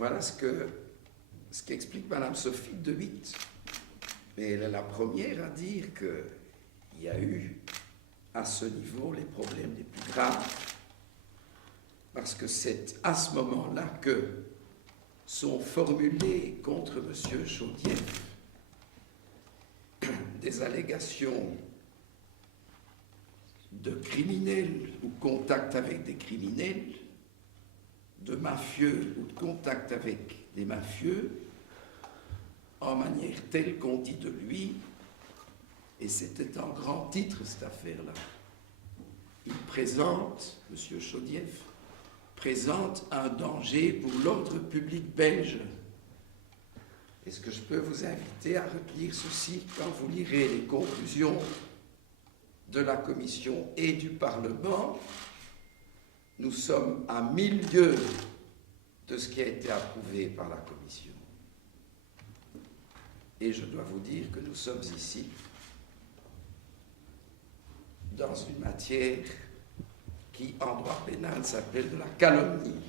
Voilà ce qu'explique Madame Sophie de Witt. Et elle est la première à dire qu'il y a eu à ce niveau les problèmes les plus graves, parce que c'est à ce moment-là que sont formulées contre M. Chaudief des allégations de criminels ou contact avec des criminels, de mafieux ou de contact avec des mafieux, en manière telle qu'on dit de lui, et c'était en grand titre cette affaire-là. Il présente, M. Chaudief, présente un danger pour l'ordre public belge. Est-ce que je peux vous inviter à retenir ceci quand vous lirez les conclusions de la Commission et du Parlement? Nous sommes à 1000 lieues de ce qui a été approuvé par la Commission. Et je dois vous dire que nous sommes ici dans une matière qui, en droit pénal, s'appelle de la calomnie.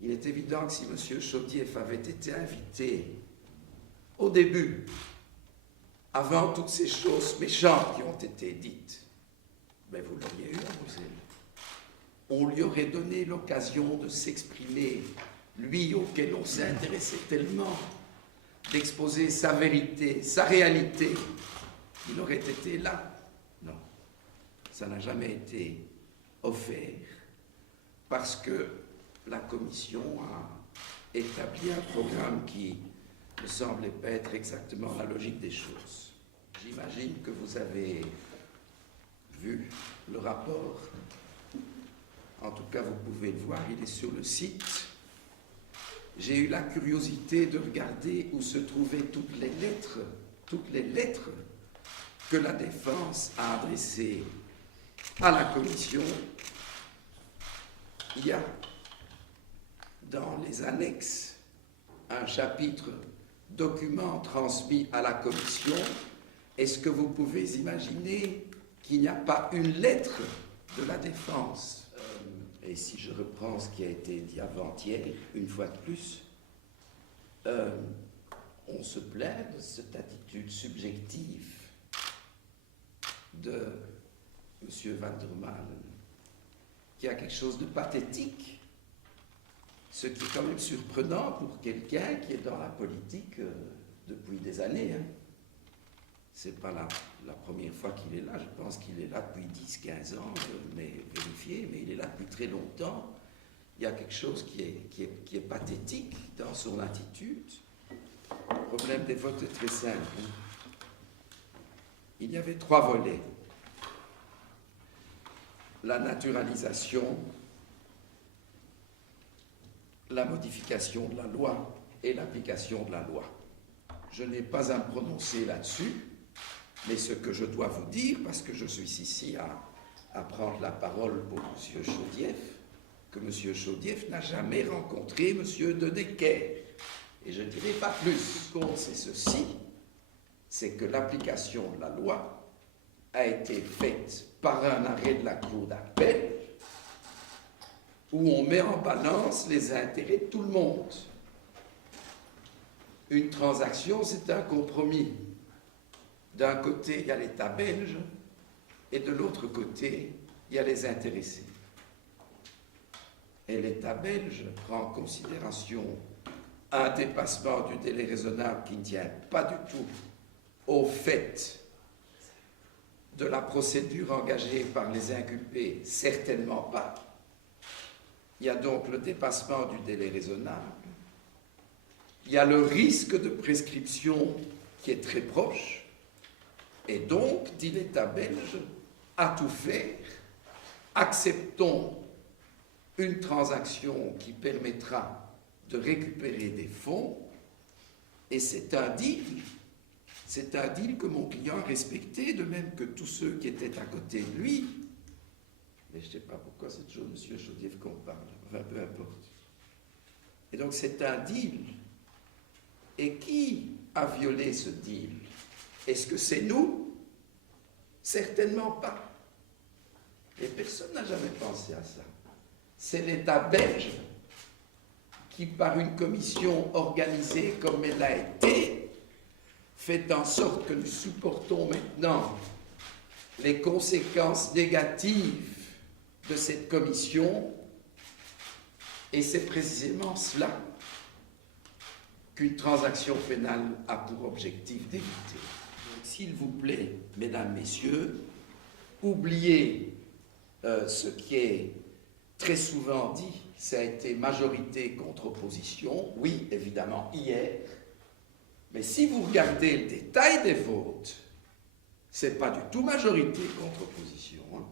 Il est évident que si M. Chaudief avait été invité au début, avant toutes ces choses méchantes qui ont été dites, ben vous l'auriez eu à Moselle. On lui aurait donné l'occasion de s'exprimer, lui auquel on s'est intéressé tellement, d'exposer sa vérité, sa réalité. Il aurait été là. Non, ça n'a jamais été offert parce que la Commission a établi un programme qui ne semblait pas être exactement la logique des choses. J'imagine que vous avez vu le rapport. En tout cas, vous pouvez le voir, il est sur le site. J'ai eu la curiosité de regarder où se trouvaient toutes les lettres que la défense a adressées à la Commission. Il y a dans les annexes un chapitre « Documents transmis à la Commission ». Est-ce que vous pouvez imaginer qu'il n'y a pas une lettre de la défense? Et si je reprends ce qui a été dit avant-hier, une fois de plus, on se plaint de cette attitude subjective de M. Vanderman, qui a quelque chose de pathétique, ce qui est quand même surprenant pour quelqu'un qui est dans la politique depuis des années. Hein. Ce n'est pas la première fois qu'il est là, je pense qu'il est là depuis 10-15 ans, mais vérifié, mais il est là depuis très longtemps. Il y a quelque chose qui est pathétique dans son attitude. Le problème des votes est très simple. Il y avait 3 volets. La naturalisation, la modification de la loi et l'application de la loi. Je n'ai pas à me prononcer là-dessus, mais ce que je dois vous dire, parce que je suis ici à prendre la parole pour M. Chaudief, que M. Chaudief n'a jamais rencontré M. De Decker. Et je ne dirai pas plus. Ce qu'on sait ceci, c'est que l'application de la loi a été faite par un arrêt de la Cour d'appel où on met en balance les intérêts de tout le monde. Une transaction, c'est un compromis. D'un côté, il y a l'État belge, et de l'autre côté, il y a les intéressés. Et l'État belge prend en considération un dépassement du délai raisonnable qui ne tient pas du tout au fait de la procédure engagée par les inculpés, certainement pas. Il y a donc le dépassement du délai raisonnable. Il y a le risque de prescription qui est très proche. Et donc, dit l'État belge, à tout faire, acceptons une transaction qui permettra de récupérer des fonds, et c'est un deal. C'est un deal que mon client a respecté, de même que tous ceux qui étaient à côté de lui. Mais je ne sais pas pourquoi c'est toujours M. Chaudief qu'on parle, enfin peu importe. Et donc c'est un deal. Et qui a violé ce deal? Est-ce que c'est nous? Certainement pas. Et personne n'a jamais pensé à ça. C'est l'État belge qui, par une commission organisée comme elle a été, fait en sorte que nous supportons maintenant les conséquences négatives de cette commission, et c'est précisément cela qu'une transaction pénale a pour objectif d'éviter. S'il vous plaît, mesdames, messieurs, oubliez ce qui est très souvent dit, ça a été majorité contre opposition, oui, évidemment, hier, mais si vous regardez le détail des votes, c'est pas du tout majorité contre opposition. Hein.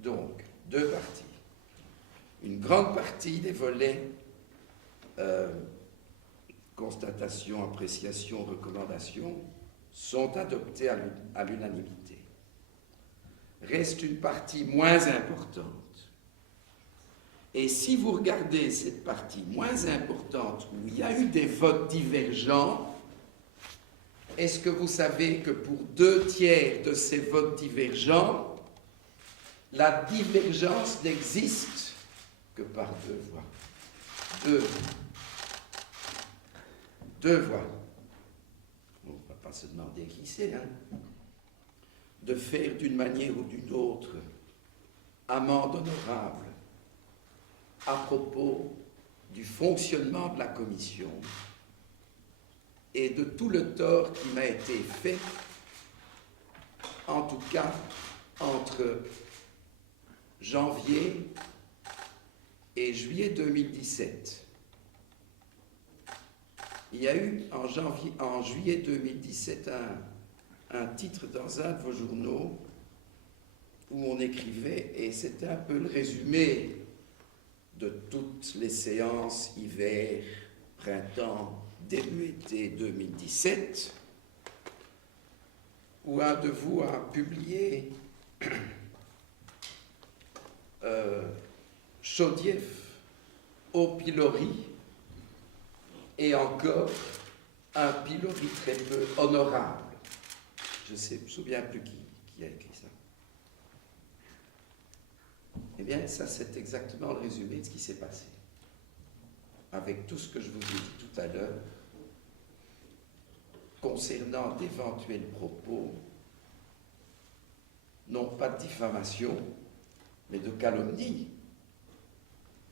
Donc, deux parties. Une grande partie des volets constatation, appréciation, recommandation sont adoptés à l'unanimité. Reste une partie moins importante. Et si vous regardez cette partie moins importante où il y a eu des votes divergents, est-ce que vous savez que pour 2/3 de ces votes divergents, la divergence n'existe que par 2 voix. Deux voix. On ne va pas se demander qui c'est, hein. De faire d'une manière ou d'une autre amende honorable à propos du fonctionnement de la commission et de tout le tort qui m'a été fait, en tout cas entre janvier et juillet 2017. Il y a eu en juillet 2017 un titre dans un de vos journaux où on écrivait, et c'était un peu le résumé de toutes les séances hiver, printemps, début été 2017, où un de vous a publié Chaudieff au pilori, et encore un pilori très peu honorable. Je ne me souviens plus qui a écrit ça. Eh bien, ça, c'est exactement le résumé de ce qui s'est passé. Avec tout ce que je vous ai dit tout à l'heure, concernant d'éventuels propos, non pas de diffamation, mais de calomnie.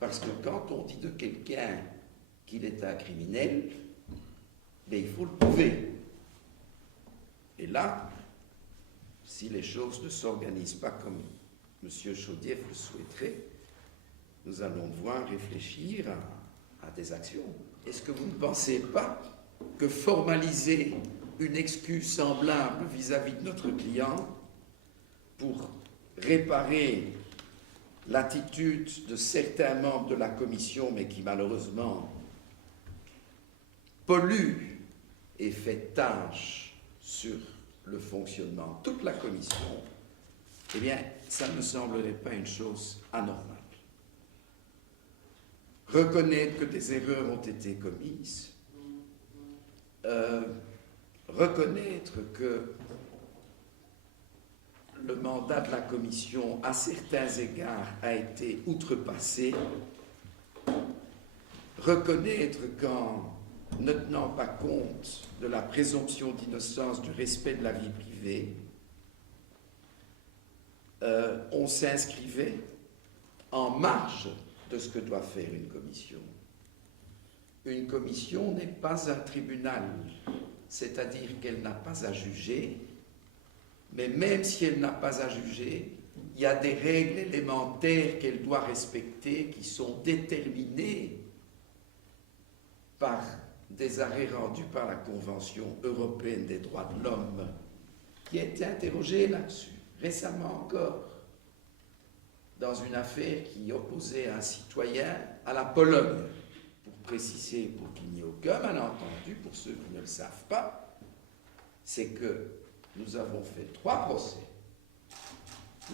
Parce que quand on dit de quelqu'un qu'il est un criminel, bien, il faut le prouver. Et là, si les choses ne s'organisent pas comme M. Chaudieff le souhaiterait, nous allons devoir réfléchir à des actions. Est-ce que vous ne pensez pas que formaliser une excuse semblable vis-à-vis de notre client pour réparer l'attitude de certains membres de la commission, mais qui malheureusement polluent et fait tâche sur le fonctionnement de toute la commission, eh bien, ça ne me semblerait pas une chose anormale. Reconnaître que des erreurs ont été commises, reconnaître que le mandat de la commission, à certains égards, a été outrepassé, reconnaître qu'en ne tenant pas compte de la présomption d'innocence, du respect de la vie privée, on s'inscrivait en marge de ce que doit faire une commission. Une commission n'est pas un tribunal, c'est-à-dire qu'elle n'a pas à juger, mais même si elle n'a pas à juger, il y a des règles élémentaires qu'elle doit respecter qui sont déterminées par des arrêts rendus par la Convention européenne des droits de l'homme, qui a été interrogée là-dessus, récemment encore, dans une affaire qui opposait un citoyen à la Pologne. Pour préciser, pour qu'il n'y ait aucun malentendu, pour ceux qui ne le savent pas, c'est que nous avons fait 3 procès.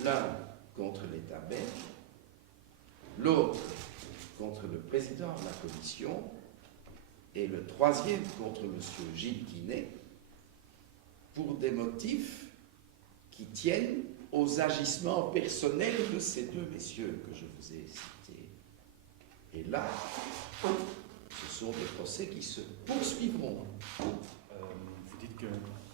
L'un contre l'État belge, l'autre contre le président de la commission, et le 3e contre M. Gilles Quinet, pour des motifs qui tiennent aux agissements personnels de ces 2 messieurs que je vous ai cités. Et là, ce sont des procès qui se poursuivront. Vous dites que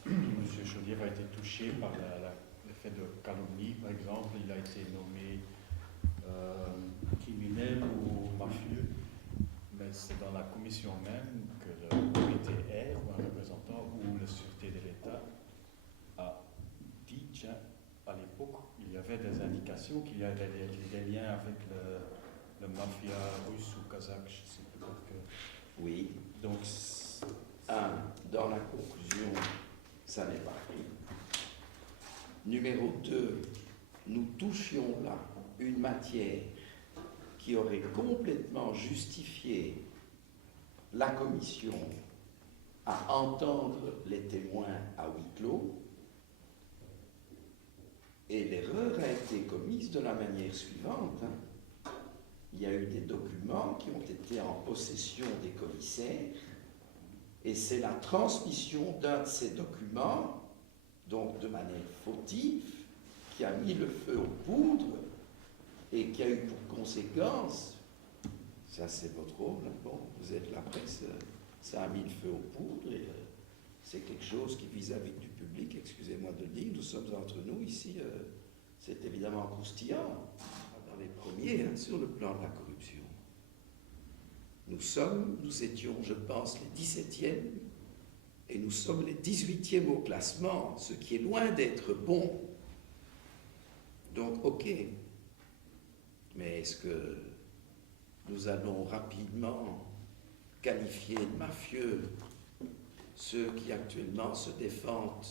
M. Chaudief a été touché par le fait de calomnie, par exemple. Il a été nommé criminel ou mafieux, mais c'est dans la commission même que le PTR, ou un représentant, ou la Sûreté de l'État, a dit, tiens, à l'époque, il y avait des indications qu'il y avait des liens avec le mafia russe ou kazakh, je ne sais plus quoi que... Oui. Donc, dans la conclusion, ça n'est pas pris. Numéro 2, nous touchions là une matière qui aurait complètement justifié la commission à entendre les témoins à huis clos, et l'erreur a été commise de la manière suivante. Il y a eu des documents qui ont été en possession des commissaires, et c'est la transmission d'un de ces documents, donc de manière fautive, qui a mis le feu aux poudres et qui a eu pour conséquence, ça c'est votre rôle, bon, vous êtes la presse, ça a mis le feu aux poudres, et c'est quelque chose qui, vis-à-vis du public, excusez-moi de le dire, nous sommes entre nous ici, c'est évidemment croustillant, dans les premiers, sur le plan de la corruption. Nous étions, je pense, les 17e, et nous sommes les 18e au classement, ce qui est loin d'être bon. Donc, ok. Mais est-ce que nous allons rapidement qualifier de mafieux ceux qui actuellement se défendent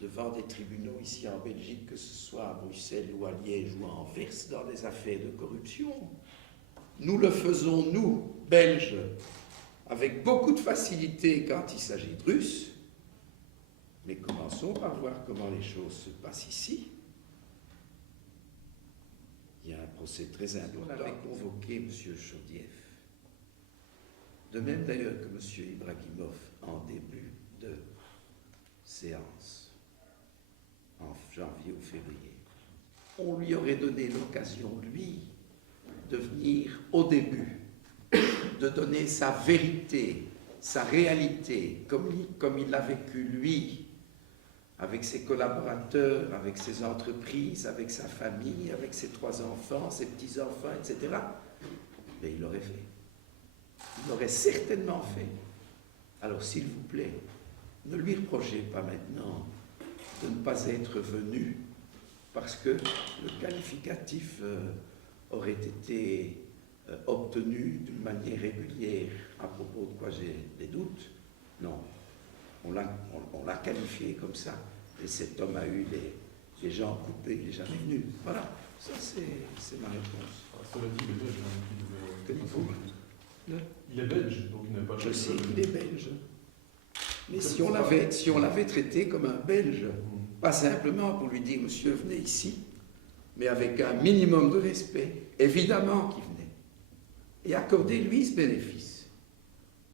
devant des tribunaux ici en Belgique, que ce soit à Bruxelles ou à Liège ou à Anvers, dans des affaires de corruption? Nous le faisons, nous, Belges, avec beaucoup de facilité quand il s'agit de Russes, mais commençons par voir comment les choses se passent ici. Il y a un procès très important. On avait convoqué M. Chaudief, de même d'ailleurs que M. Ibrahimov, en début de séance, en janvier ou février. On lui aurait donné l'occasion, lui, de venir au début, de donner sa vérité, sa réalité, comme il l'a vécu lui, avec ses collaborateurs, avec ses entreprises, avec sa famille, avec ses 3 enfants, ses petits-enfants, etc. Mais il l'aurait fait. Il l'aurait certainement fait. Alors, s'il vous plaît, ne lui reprochez pas maintenant de ne pas être venu, parce que le qualificatif aurait été obtenu d'une manière régulière, à propos de quoi j'ai des doutes. Non, on l'a qualifié comme ça, et cet homme a eu les jambes coupées, il n'est jamais venu. Voilà, ça c'est ma réponse. Cela dit, il est belge. Hein, que dites-vous? Il est belge, donc il n'est pas... Je sais qu'il est belge. Mais si on l'avait traité comme un Belge, pas simplement pour lui dire, monsieur, venez ici, mais avec un minimum de respect, évidemment qu'il venait. Et accordez-lui ce bénéfice.